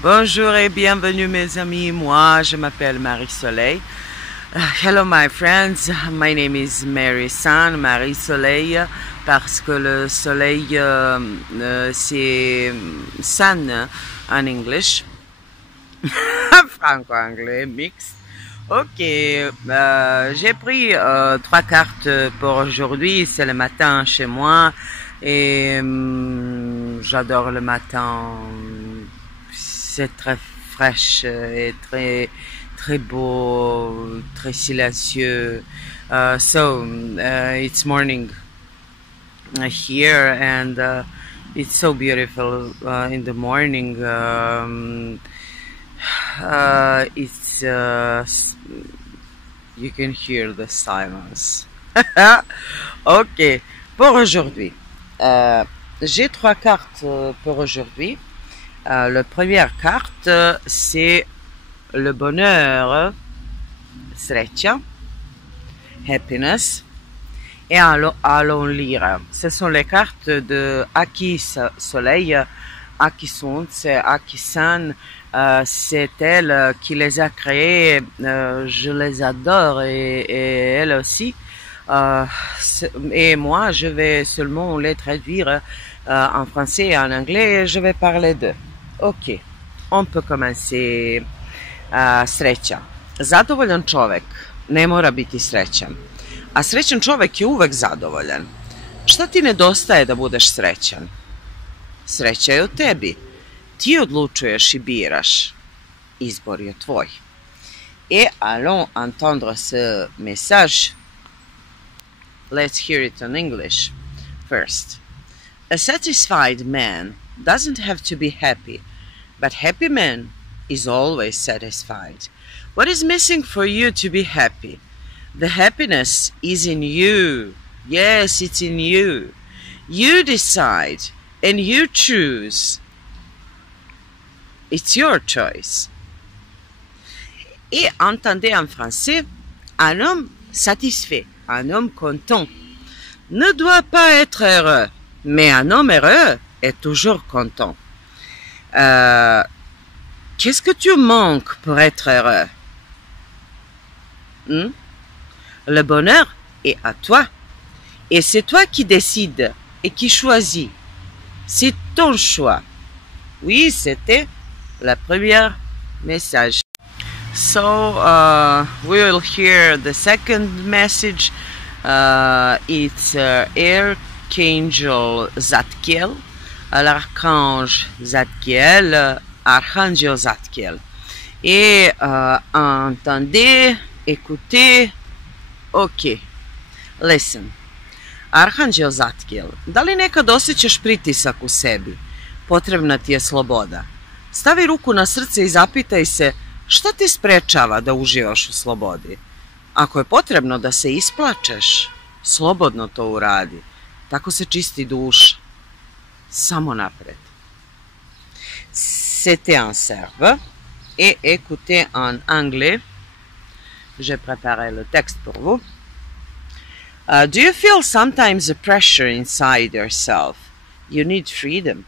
Bonjour et bienvenue mes amis, moi je m'appelle Marie-Soleil. Hello my friends, my name is Mary Sun, Marie-Soleil, parce que le soleil c'est sun en English, franco-anglais, mix. Ok, j'ai pris 3 cartes pour aujourd'hui, c'est le matin chez moi et j'adore le matin. C'est très fraîche et très beau, très silencieux. So it's morning here and it's so beautiful in the morning. It's you can hear the silence. Ok, pour aujourd'hui, j'ai 3 cartes pour aujourd'hui. La première carte, c'est le bonheur, sreća, happiness. Et allons lire. Ce sont les cartes de Aki Soleil, Aki Sunce, Aki Sun. C'est elle qui les a créées. Je les adore et elle aussi. Et moi, je vais seulement les traduire en français et en anglais. Je vais parler d'eux. Ok, on peut commencer. Sreća. Zadovoljan čovek ne mora biti srećan, a srećan čovek je uvek zadovoljan. Šta ti nedostaje da budeš srećan? Sreća je u tebi. Ti odlučuješ i biraš. Izbor je tvoj. Et allons entendre ce message. Let's hear it in English. First, a satisfied man doesn't have to be happy, but happy man is always satisfied. What is missing for you to be happy? The happiness is in you. Yes, it's in you. You decide and you choose. It's your choice. Et entendez en français, un homme satisfait, un homme content, ne doit pas être heureux, mais un homme heureux est toujours content. Qu'est-ce que tu manques pour être heureux? Le bonheur est à toi. Et c'est toi qui décides et qui choisis. C'est ton choix. Oui, c'était le premier message. So, we will hear the second message. It's Archangel Zadkiel. L'archange Zadkiel. Archangel Zadkiel. Et entendez, écoutez, ok. Listen. Archangel Zadkiel, da li nekad osjećaš pritisak u sebi? Potrebna ti je sloboda. Stavi ruku na srce i zapitaj se šta te sprečava da uživaš u slobodi. Ako je potrebno da se isplačeš, slobodno to uradi. Tako se čisti duša. Samo napred. C'était en serbe et écoutez en anglais. J'ai préparé le texte pour vous. Do you feel sometimes a pressure inside yourself? You need freedom.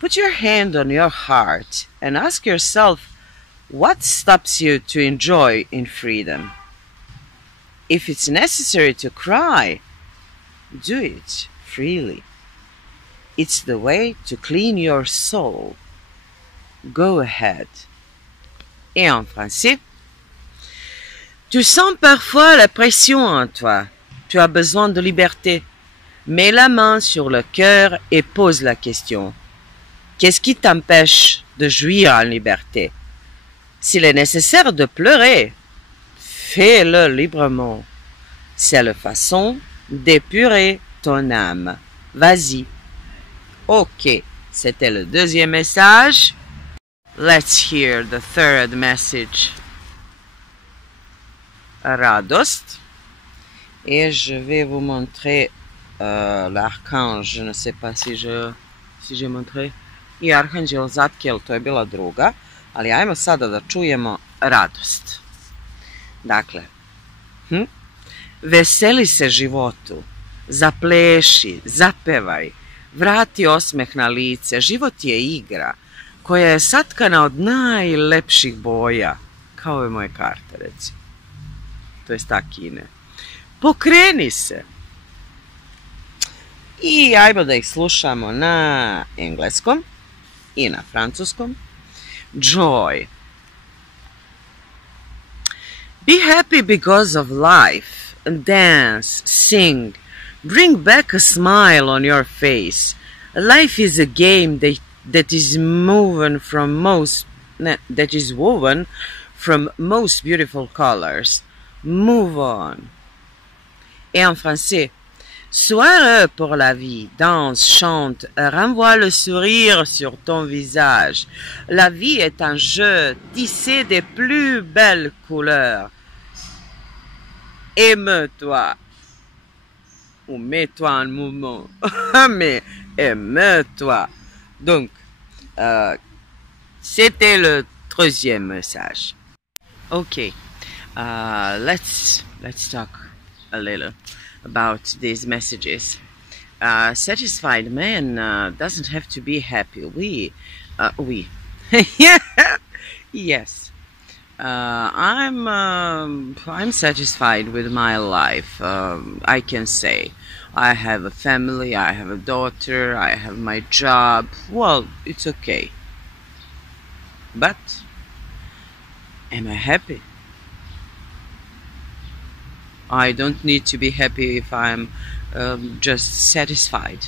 Put your hand on your heart and ask yourself what stops you to enjoy in freedom. If it's necessary to cry, do it freely. It's the way to clean your soul. Go ahead. Et en français, tu sens parfois la pression en toi. Tu as besoin de liberté. Mets la main sur le cœur et pose la question. Qu'est-ce qui t'empêche de jouir en liberté? S'il est nécessaire de pleurer, fais-le librement. C'est la façon d'épurer ton âme. Vas-y. Ok, c'était le deuxième message. Let's hear the third message. Radost. Et je vais vous montrer l'archange. Je ne sais pas si j'ai montré. I Arhanđel Zadkiel, to je bila druga. Ali ajmo sada da čujemo radost. Dakle, veseli se životu. Zapleši, zapevaj. Vrati osmeh na lice. Život je igra. koja je satkana od najlepših boja, kao ove moje karte, recimo. To je ta Kine. Pokreni se. I ajmo da ih slušamo na engleskom i na francuskom. Joy. Be happy because of life. Dance, sing, bring back a smile on your face. Life is a game that is woven from most beautiful colors. Move on. Et en français, sois heureux pour la vie, danse, chante, renvoie le sourire sur ton visage. La vie est un jeu tissé des plus belles couleurs. Aime-toi. Ou mets-toi en mouvement. Mais aime-toi. Donc, c'était le troisième message. Okay, let's talk a little about these messages. Satisfied man doesn't have to be happy. Yes. I'm satisfied with my life. I can say I have a family, I have a daughter, I have my job. Well, it's okay. But am I happy? I don't need to be happy if I'm just satisfied.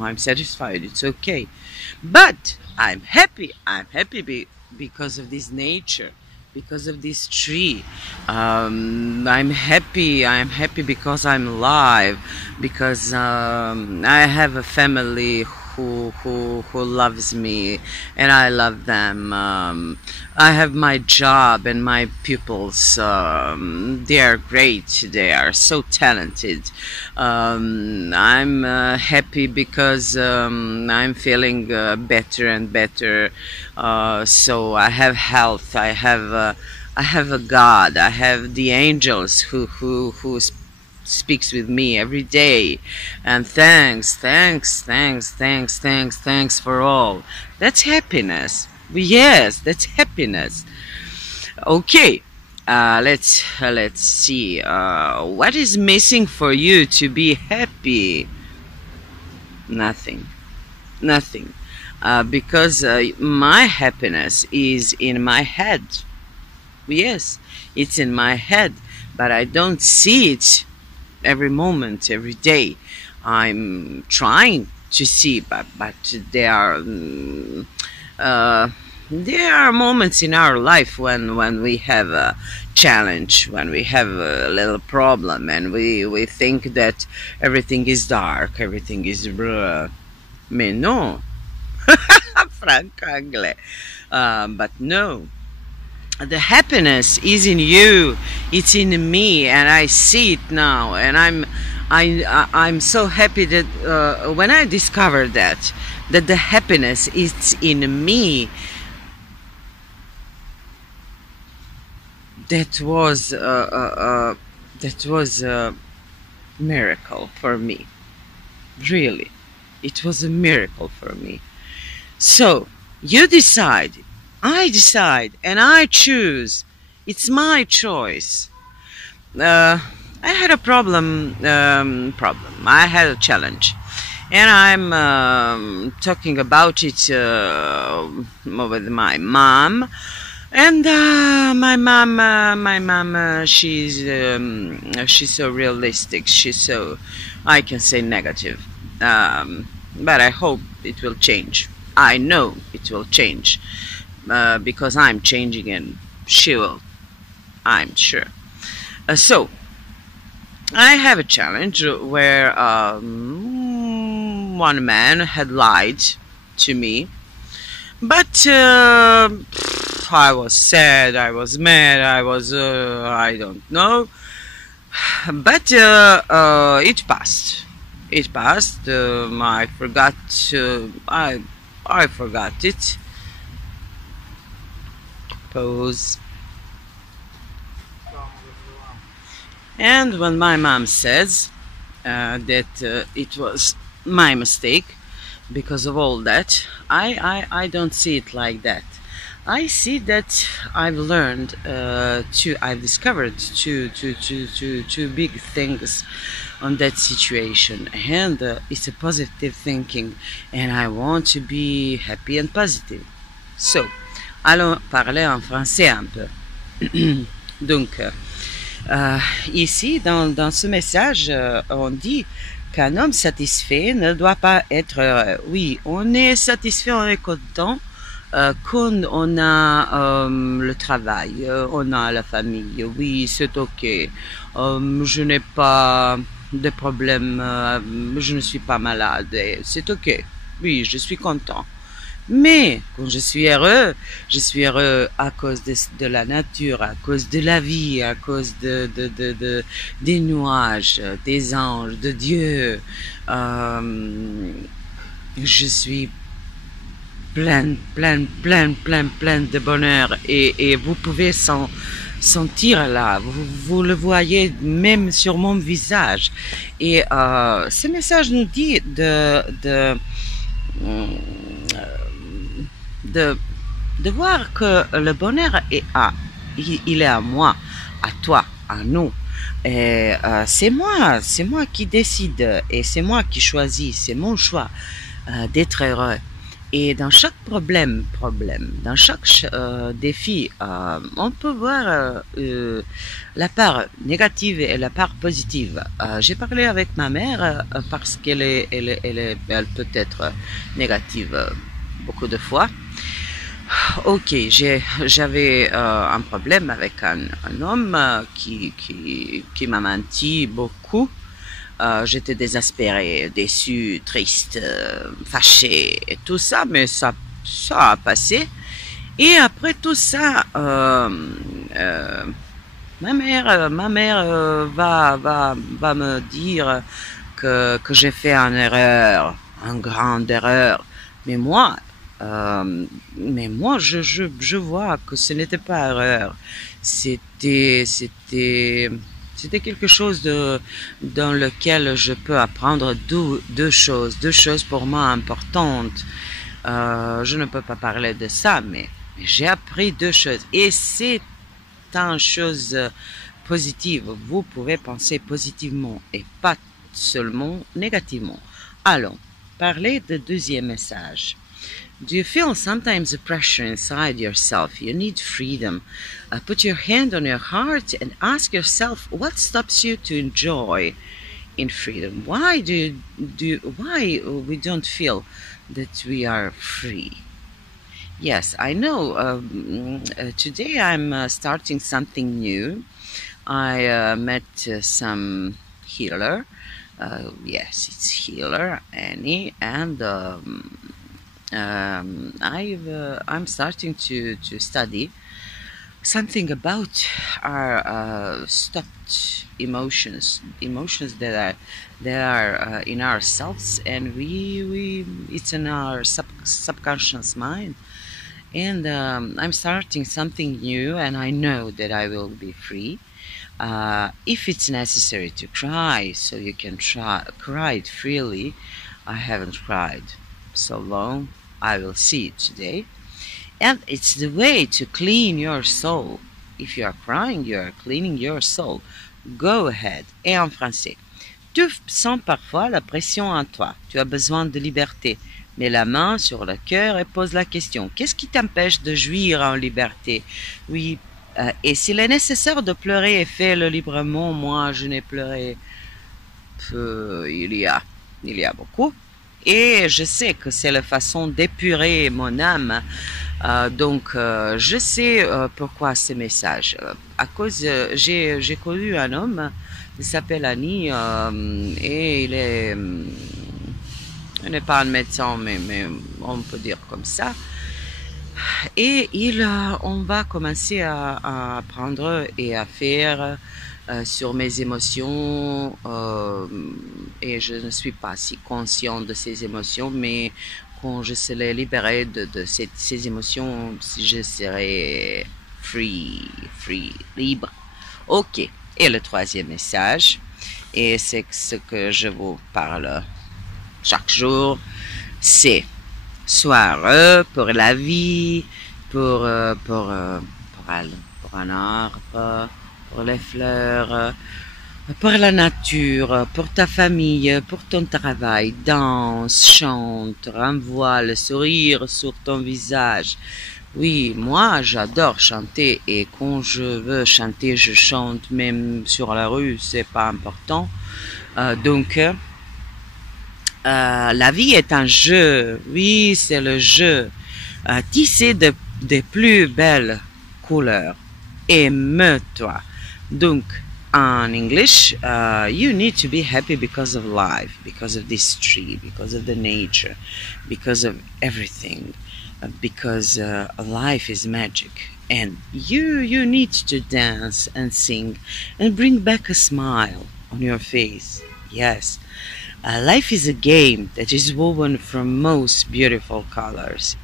I'm satisfied, it's okay. But I'm happy. I'm happy because of this nature, because of this tree. I'm happy because I'm alive, because I have a family who loves me and I love them. I have my job and my pupils. They are great. They are so talented. I'm happy because I'm feeling better and better. So I have health. I have a God. I have the angels who speaks with me every day, and thanks for all. That's happiness. Yes, that's happiness. Okay, let's see. What is missing for you to be happy? Nothing. Because my happiness is in my head. Yes, it's in my head, but I don't see it every moment, every day. I'm trying to see, but there are moments in our life when we have a challenge, when we have a little problem, and we think that everything is dark, everything is blur. Mais non. Franco anglais. But no. The happiness is in you. It's in me, and I see it now. And I'm so happy that when I discovered that the happiness is in me, that was a miracle for me. Really, it was a miracle for me. So you decide. I decide and I choose. It's my choice. I had a problem. I had a challenge, and I'm talking about it with my mom. And my mom, she's so realistic. She's so, I can say, negative. But I hope it will change. I know it will change. Because I'm changing and she will, I'm sure. So I have a challenge where one man had lied to me, but I was sad, I was mad, I was I don't know, but it passed. It passed. I forgot. I forgot it. Pose. And when my mom says that it was my mistake, because of all that, I don't see it like that. I see that I've discovered two big things on that situation, and it's a positive thinking, and I want to be happy and positive. So, allons parler en français un peu. Donc, ici, dans ce message, on dit qu'un homme satisfait ne doit pas être heureux. Oui, on est satisfait, on est content quand on a le travail, on a la famille. Oui, c'est ok. Je n'ai pas de problème, je ne suis pas malade. C'est ok. Oui, je suis content. Mais quand je suis heureux à cause de la nature, à cause de la vie, à cause des nuages, des anges, de Dieu. Je suis plein de bonheur, et vous pouvez sentir là, vous le voyez même sur mon visage. Et ce message nous dit de voir que le bonheur il est à moi, à toi, à nous. Et c'est moi qui décide, et c'est moi qui choisis, c'est mon choix d'être heureux. Et dans chaque problème, dans chaque défi, on peut voir la part négative et la part positive. J'ai parlé avec ma mère parce elle peut être négative beaucoup de fois. Ok, j'avais un problème avec un homme qui m'a menti beaucoup. J'étais désespéré, déçu, triste, fâché, et tout ça, mais ça a passé. Et après tout ça, ma mère va me dire que j'ai fait une grande erreur. Mais moi, je vois que ce n'était pas erreur. C'était quelque chose dans lequel je peux apprendre deux choses pour moi importantes. Je ne peux pas parler de ça, mais j'ai appris deux choses. Et c'est une chose positive. Vous pouvez penser positivement et pas seulement négativement. Allons parler du deuxième message. Do you feel sometimes a pressure inside yourself? You need freedom. Put your hand on your heart and ask yourself what stops you to enjoy in freedom. Why why we don't feel that we are free? Yes, I know. Today I'm starting something new. I met some healer. Yes, it's healer Annie, and I'm starting to study something about our stopped emotions that are in ourselves, and it's in our subconscious mind. And I'm starting something new, and I know that I will be free. If it's necessary to cry, so you can cry it freely. I haven't cried so long. I will see it today. And it's the way to clean your soul. If you are crying, you are cleaning your soul. Go ahead. Et en français. Tu sens parfois la pression en toi. Tu as besoin de liberté. Mets la main sur le cœur et pose la question. Qu'est-ce qui t'empêche de jouir en liberté? Oui. Et s'il est nécessaire de pleurer, fais-le librement. Moi, je n'ai pleuré. Il y a beaucoup. Et je sais que c'est la façon d'épurer mon âme. Donc, je sais pourquoi ce message. À cause, j'ai connu un homme, il s'appelle Annie, et il n'est pas un médecin, mais on peut dire comme ça. Et on va commencer à apprendre et à faire sur mes émotions, et je ne suis pas si conscient de ces émotions, mais quand je serai libéré de ces émotions, je serai free, libre. Ok. Et le troisième message, et c'est ce que je vous parle chaque jour, C. Sois heureux pour la vie, pour un arbre, pour les fleurs, pour la nature, pour ta famille, pour ton travail. Danse, chante, renvoie le sourire sur ton visage. Oui, moi j'adore chanter et quand je veux chanter, je chante même sur la rue, c'est pas important. Donc, la vie est un jeu. Oui, c'est le jeu. Tisser des plus belles couleurs. Aime-toi. Donc, en English, you need to be happy because of life, because of this tree, because of the nature, because of everything, because life is magic. And you need to dance and sing and bring back a smile on your face. Yes. Life is a game that is woven from most beautiful colors.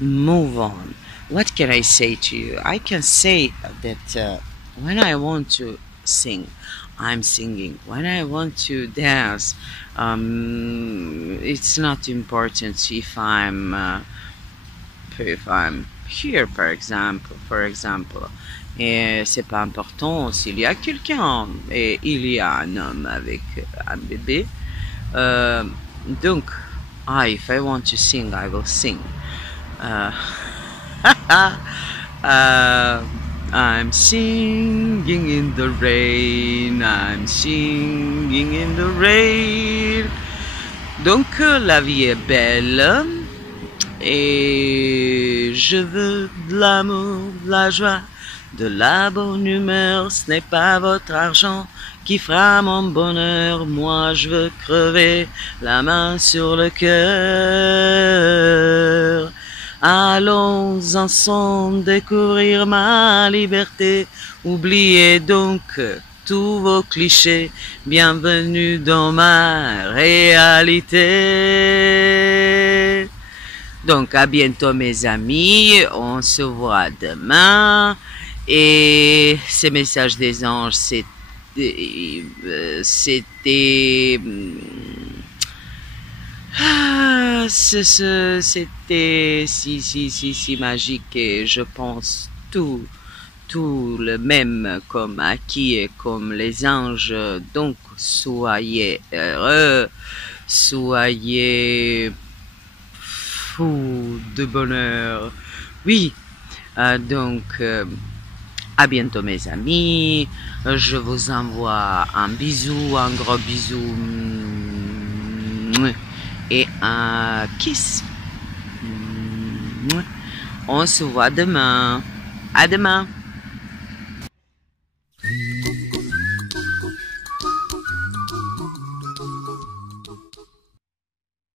Move on. What can I say to you? I can say that when I want to sing, I'm singing. When I want to dance, it's not important if I'm here, for example. Et c'est pas important s'il y a quelqu'un et il y a un homme avec un bébé. Donc, if I want to sing, I will sing. I'm singing in the rain, I'm singing in the rain. Donc, la vie est belle et je veux de l'amour, de la joie, de la bonne humeur. Ce n'est pas votre argent qui fera mon bonheur. Moi je veux crever la main sur le cœur. Allons ensemble découvrir ma liberté. Oubliez donc tous vos clichés. Bienvenue dans ma réalité. Donc à bientôt mes amis. On se voit demain. Et ces messages des anges, c'était si magique et je pense tout le même comme acquis et comme les anges. Donc soyez heureux, soyez fous de bonheur. Oui, donc à bientôt mes amis. Je vous envoie un bisou, un gros bisou et un kiss. On se voit demain. À demain.